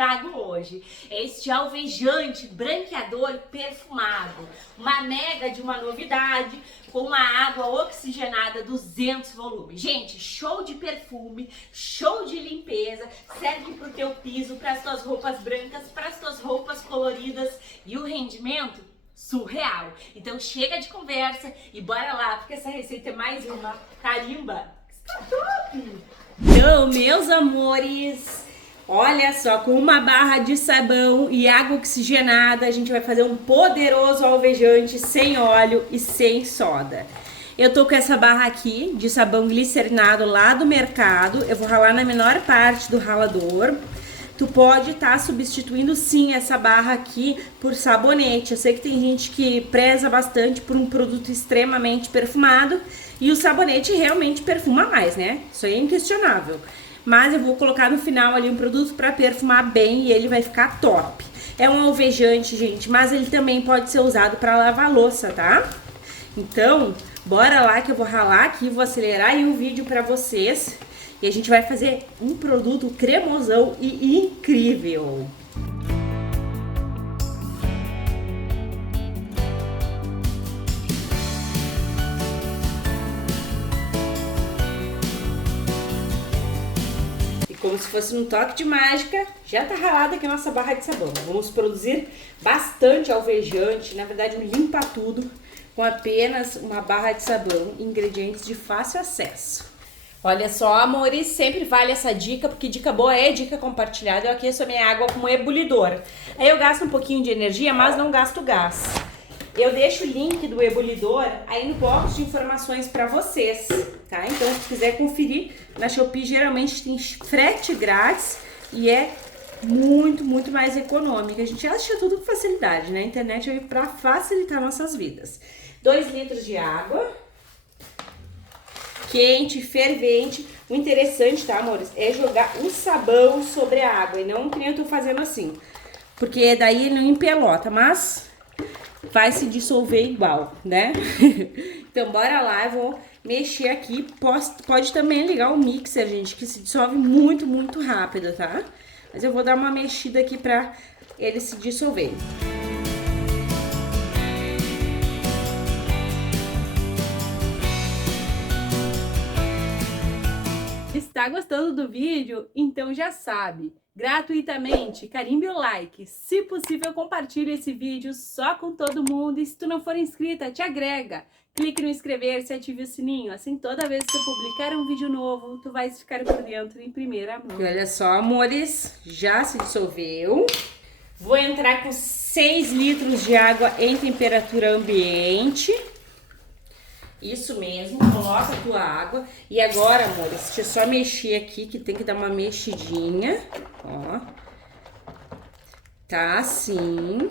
trago hoje. É este alvejante branqueador perfumado. Uma mega de uma novidade com uma água oxigenada 200 volumes. Gente, show de perfume, show de limpeza, serve pro teu piso, para as tuas roupas brancas, para as tuas roupas coloridas e o rendimento surreal. Então chega de conversa e bora lá, porque essa receita é mais uma carimba. Está top! Então, meus amores, olha só, com uma barra de sabão e água oxigenada, a gente vai fazer um poderoso alvejante sem óleo e sem soda. Eu tô com essa barra aqui de sabão glicerinado lá do mercado, eu vou ralar na menor parte do ralador. Tu pode estar substituindo sim essa barra aqui por sabonete. Eu sei que tem gente que preza bastante por um produto extremamente perfumado e o sabonete realmente perfuma mais, né? Isso aí é inquestionável. Mas eu vou colocar no final ali um produto para perfumar bem e ele vai ficar top. É um alvejante, gente, mas ele também pode ser usado para lavar louça, tá? Então, bora lá que eu vou ralar aqui, vou acelerar aí o vídeo para vocês. E a gente vai fazer um produto cremosão e incrível. E como se fosse um toque de mágica, já tá ralada aqui a nossa barra de sabão. Vamos produzir bastante alvejante, na verdade um limpa tudo, com apenas uma barra de sabão e ingredientes de fácil acesso. Olha só, amores, sempre vale essa dica, porque dica boa é dica compartilhada. Eu aqueço a minha água com um ebulidor. Aí eu gasto um pouquinho de energia, mas não gasto gás. Eu deixo o link do ebulidor aí no box de informações para vocês, tá? Então, se quiser conferir, na Shopee geralmente tem frete grátis e é muito mais econômico. A gente acha tudo com facilidade, né? A internet veio para facilitar nossas vidas. 2 litros de água. Quente, fervente. O interessante, tá, amores, é jogar o sabão sobre a água e não que nem eu tô fazendo assim, porque daí ele não empelota, mas vai se dissolver igual, né? Então bora lá, eu vou mexer aqui. Pode também ligar o mixer, gente, que se dissolve muito rápido, tá? Mas eu vou dar uma mexida aqui pra ele se dissolver. Está gostando do vídeo? Então já sabe, gratuitamente, carimbe o like, se possível compartilhe esse vídeo só com todo mundo e se tu não for inscrita, te agrega, clique no inscrever-se e ative o sininho, assim toda vez que eu publicar um vídeo novo, tu vais ficar por dentro em primeira mão. E olha só, amores, já se dissolveu, vou entrar com 6 litros de água em temperatura ambiente. Isso mesmo, coloca a tua água. E agora, amores, deixa eu só mexer aqui, que tem que dar uma mexidinha, ó. Tá assim.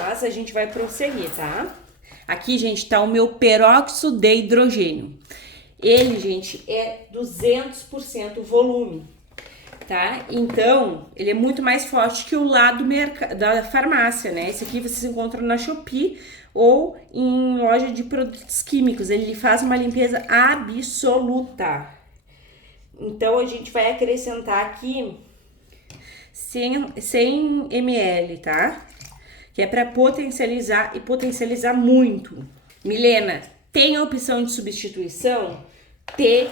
Mas a gente vai prosseguir, tá? Aqui, gente, tá o meu peróxido de hidrogênio. Ele, gente, é 200% volume, tá? Então, ele é muito mais forte que o lá da farmácia, né? Esse aqui vocês encontram na Shopee ou em loja de produtos químicos. Ele faz uma limpeza absoluta. Então, a gente vai acrescentar aqui 100 ml, tá? Que é para potencializar e potencializar muito. Milena, tem a opção de substituição? Tem,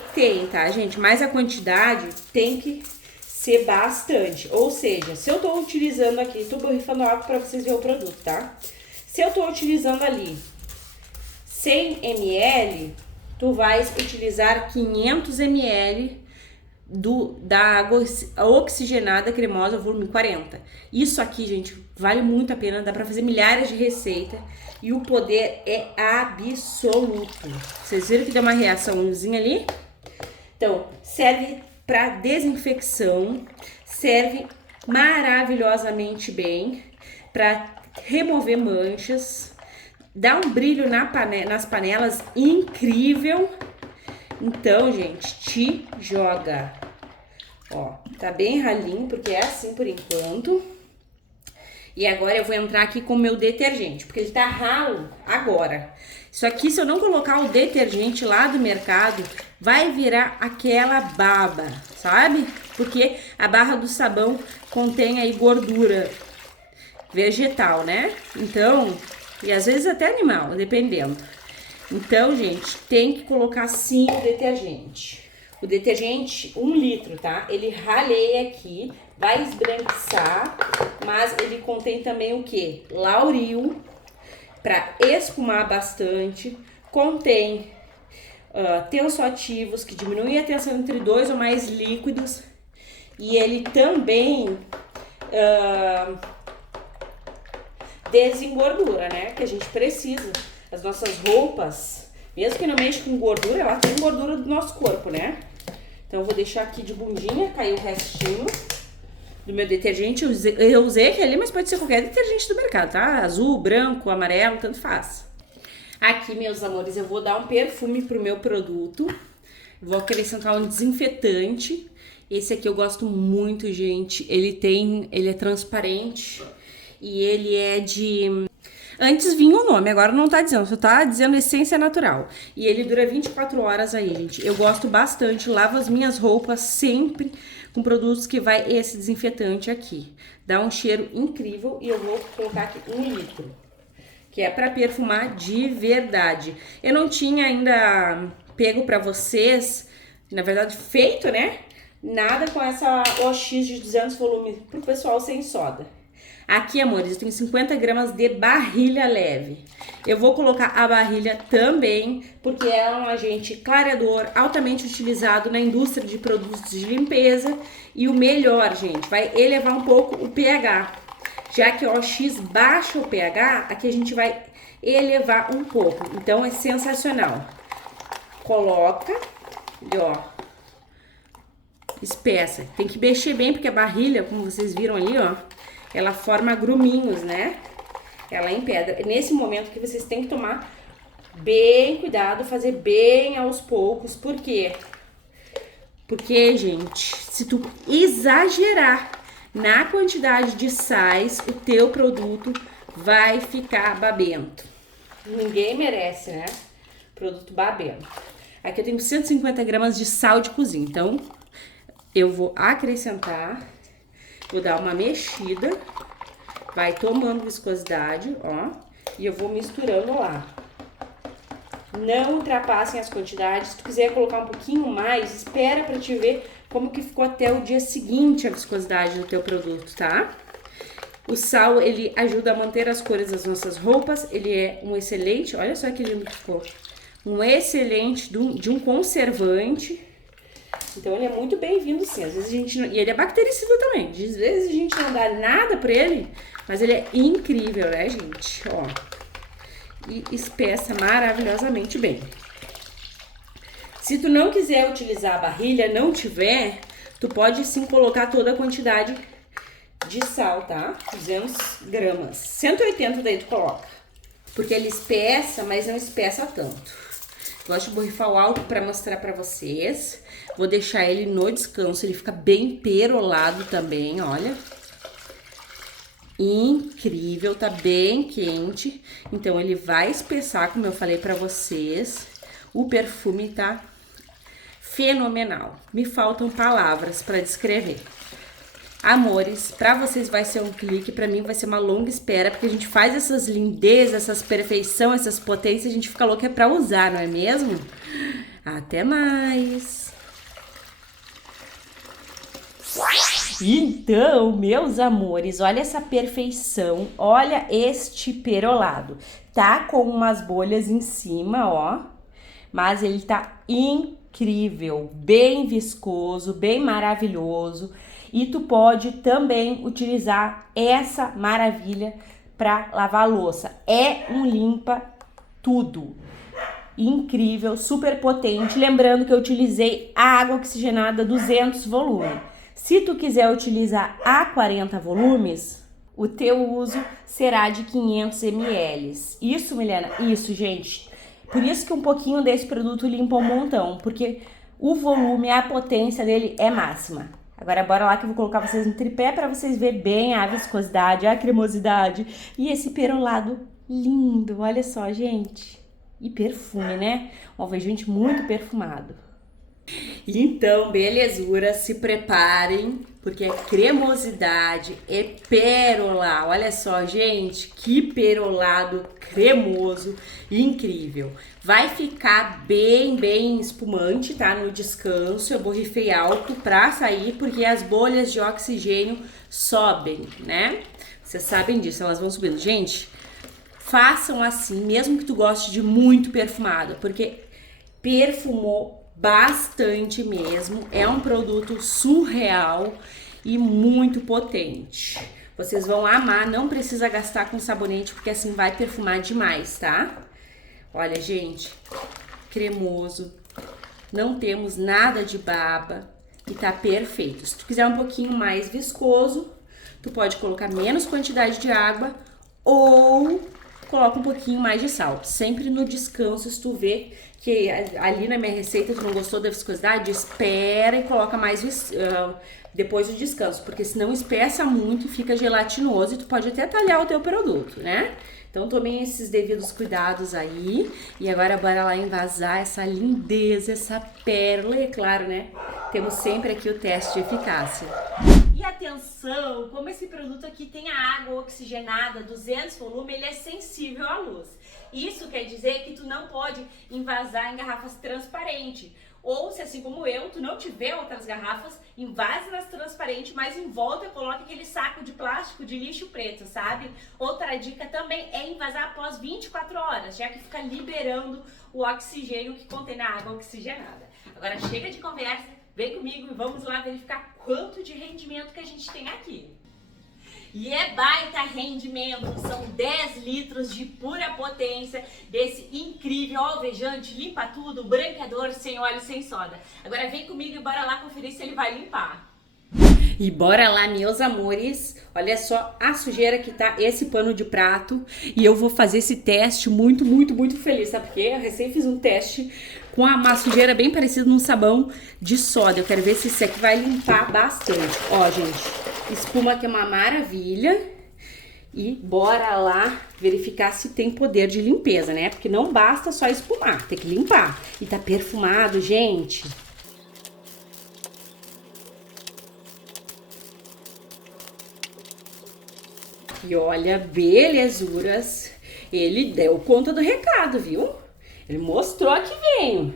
tá, gente? Mas a quantidade tem que ser bastante. Ou seja, se eu tô utilizando aqui, tô borrifando água para vocês verem o produto, tá? Se eu tô utilizando ali 100 ml, tu vais utilizar 500 ml da água oxigenada cremosa volume 40. Isso aqui, gente, vale muito a pena, dá pra fazer milhares de receitas e o poder é absoluto. Vocês viram que deu uma reaçãozinha ali? Então, serve para desinfecção, serve maravilhosamente bem para remover manchas, dá um brilho nas panelas incrível. Então, gente, te joga. Ó, tá bem ralinho, porque é assim por enquanto. E agora eu vou entrar aqui com o meu detergente, porque ele tá ralo agora. Isso aqui, se eu não colocar o detergente lá do mercado, vai virar aquela baba, sabe? Porque a barra do sabão contém aí gordura vegetal, né? Então, e às vezes até animal, dependendo. Então, gente, tem que colocar sim o detergente. O detergente, 1 litro, tá? Ele raleia aqui, vai esbranquiçar, mas ele contém também o quê? Lauril, para espumar bastante. Contém tensoativos, que diminuem a tensão entre 2 ou mais líquidos. E ele também desengordura, né? Que a gente precisa. As nossas roupas, mesmo que não mexa com gordura, ela tem gordura do nosso corpo, né? Então eu vou deixar aqui de bundinha, caiu o restinho do meu detergente. Eu usei aquele ali, mas pode ser qualquer detergente do mercado, tá? Azul, branco, amarelo, tanto faz. Aqui, meus amores, eu vou dar um perfume pro meu produto. Vou acrescentar um desinfetante. Esse aqui eu gosto muito, gente. Ele é transparente e ele é de... Antes vinha o nome, agora não tá dizendo, só tá dizendo essência natural. E ele dura 24 horas aí, gente. Eu gosto bastante, lavo as minhas roupas sempre com produtos que vai esse desinfetante aqui. Dá um cheiro incrível e eu vou colocar aqui 1 litro, que é pra perfumar de verdade. Eu não tinha ainda pego pra vocês, na verdade feito, né? Nada com essa OX de 200 volumes pro pessoal sem soda. Aqui, amores, eu tenho 50 gramas de barrilha leve. Eu vou colocar a barrilha também, porque é um agente clareador altamente utilizado na indústria de produtos de limpeza. E o melhor, gente, vai elevar um pouco o pH. Já que o OX baixa o pH, aqui a gente vai elevar um pouco. Então, é sensacional. Coloca e ó, espessa. Tem que mexer bem, porque a barrilha, como vocês viram ali, ó, ela forma gruminhos, né? Ela empedra. É nesse momento que vocês têm que tomar bem cuidado, fazer bem aos poucos. Por quê? Porque, gente, se tu exagerar na quantidade de sais, o teu produto vai ficar babento. Ninguém merece, né? Produto babento. Aqui eu tenho 150 gramas de sal de cozinha. Então, eu vou acrescentar... Vou dar uma mexida, vai tomando viscosidade, ó, e eu vou misturando lá. Não ultrapassem as quantidades. Se tu quiser colocar um pouquinho mais, espera pra te ver como que ficou até o dia seguinte a viscosidade do teu produto, tá? O sal, ele ajuda a manter as cores das nossas roupas, ele é um excelente, olha só que lindo que ficou, um excelente de um conservante. Então ele é muito bem-vindo sim, às vezes a gente não... E ele é bactericida também, às vezes a gente não dá nada pra ele, mas ele é incrível, né, gente? Ó, e espessa maravilhosamente bem. Se tu não quiser utilizar a barrilha, não tiver, tu pode sim colocar toda a quantidade de sal, tá? 200 gramas, 180 daí tu coloca, porque ele espessa, mas não espessa tanto. Gosto de borrifar o álcool para mostrar para vocês. Vou deixar ele no descanso, ele fica bem perolado também, olha. Incrível, tá bem quente. Então ele vai espessar, como eu falei para vocês. O perfume tá fenomenal. Me faltam palavras para descrever. Amores, pra vocês vai ser um clique, pra mim vai ser uma longa espera, porque a gente faz essas lindezas, essas perfeição, essas potências, a gente fica louca pra usar, não é mesmo? Até mais! Então, meus amores, olha essa perfeição, olha este perolado. Tá com umas bolhas em cima, ó, mas ele tá incrível, bem viscoso, bem maravilhoso. E tu pode também utilizar essa maravilha para lavar a louça. É um limpa tudo. Incrível, super potente. Lembrando que eu utilizei água oxigenada 200 volumes. Se tu quiser utilizar a 40 volumes, o teu uso será de 500 ml. Isso, Milena? Isso, gente. Por isso que um pouquinho desse produto limpa um montão, porque o volume, a potência dele é máxima. Agora bora lá que eu vou colocar vocês no tripé para vocês verem bem a viscosidade, a cremosidade e esse perolado lindo. Olha só, gente. E perfume, né? Um alvejante muito perfumado. Então, belezura, se preparem, porque é cremosidade, é pérola. Olha só, gente, que perolado cremoso, incrível. Vai ficar bem espumante, tá? No descanso, eu borrifei álcool pra sair, porque as bolhas de oxigênio sobem, né? Vocês sabem disso, elas vão subindo. Gente, façam assim, mesmo que tu goste de muito perfumado, porque perfumou bastante mesmo, é um produto surreal e muito potente. Vocês vão amar, não precisa gastar com sabonete, porque assim vai perfumar demais, tá? Olha, gente, cremoso, não temos nada de baba e tá perfeito. Se tu quiser um pouquinho mais viscoso, tu pode colocar menos quantidade de água ou coloca um pouquinho mais de sal. Sempre no descanso, se tu vê que ali na minha receita tu não gostou da viscosidade, espera e coloca mais depois do descanso, porque senão espessa muito e fica gelatinoso e tu pode até talhar o teu produto, né? Então tomem esses devidos cuidados aí. E agora bora lá envasar essa lindeza, essa pérola. E claro, né? Temos sempre aqui o teste de eficácia. E atenção, como esse produto aqui tem a água oxigenada, 200 volume, ele é sensível à luz. Isso quer dizer que tu não pode envasar em garrafas transparentes. Ou se assim como eu, tu não tiver outras garrafas, invase nas transparentes, mas em volta coloque aquele saco de plástico de lixo preto, sabe? Outra dica também é envasar após 24 horas, já que fica liberando o oxigênio que contém na água oxigenada. Agora chega de conversa, vem comigo e vamos lá verificar quanto de rendimento que a gente tem aqui. E é baita rendimento, são 10 litros de pura potência desse incrível alvejante, limpa tudo, branqueador, sem óleo, sem soda. Agora vem comigo e bora lá conferir se ele vai limpar. E bora lá, meus amores, olha só a sujeira que tá esse pano de prato e eu vou fazer esse teste muito feliz, sabe por quê? Eu recém fiz um teste com uma sujeira bem parecida num sabão de soda, eu quero ver se isso aqui vai limpar bastante. Ó, gente, espuma que é uma maravilha e bora lá verificar se tem poder de limpeza, né? Porque não basta só espumar, tem que limpar. E tá perfumado, gente. E olha, belezuras, ele deu conta do recado, viu? Ele mostrou que veio.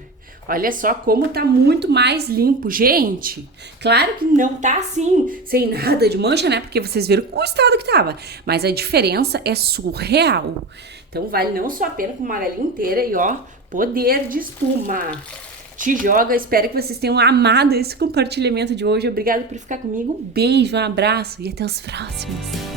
Olha só como tá muito mais limpo, gente. Claro que não tá assim, sem nada de mancha, né? Porque vocês viram o estado que tava. Mas a diferença é surreal. Então vale não só a pena com uma galinha inteira e ó, poder de espuma. Te joga, espero que vocês tenham amado esse compartilhamento de hoje. Obrigada por ficar comigo. Um beijo, um abraço e até os próximos.